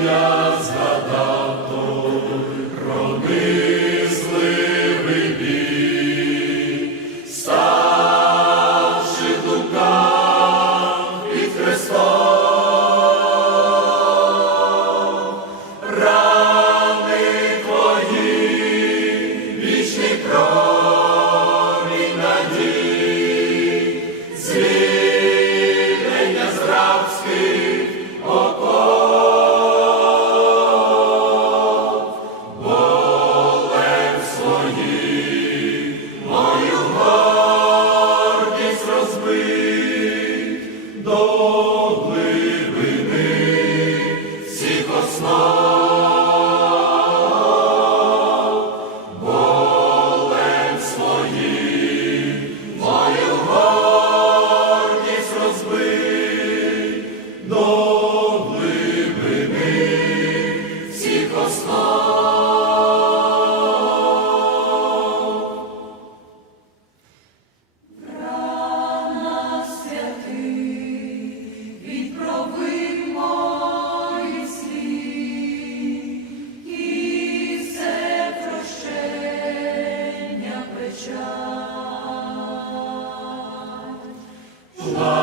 Hallelujah. Yahweh. child. Love.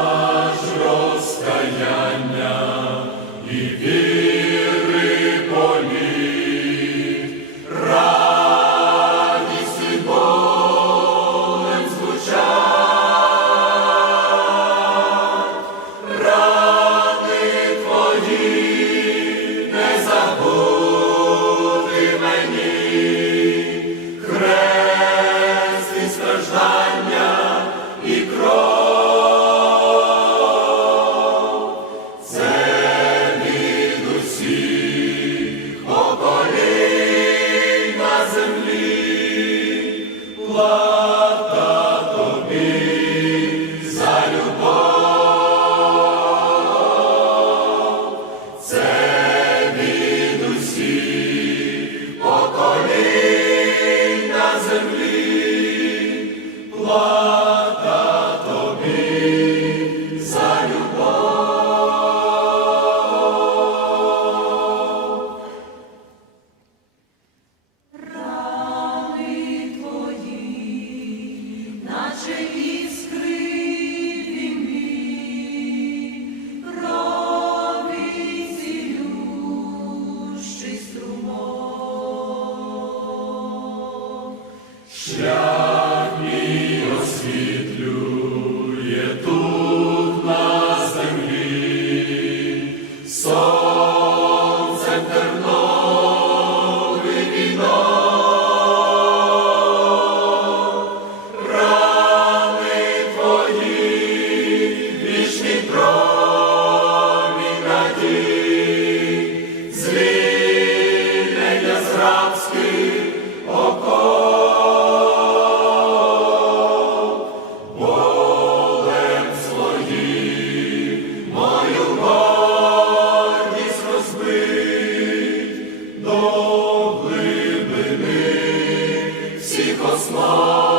Oh.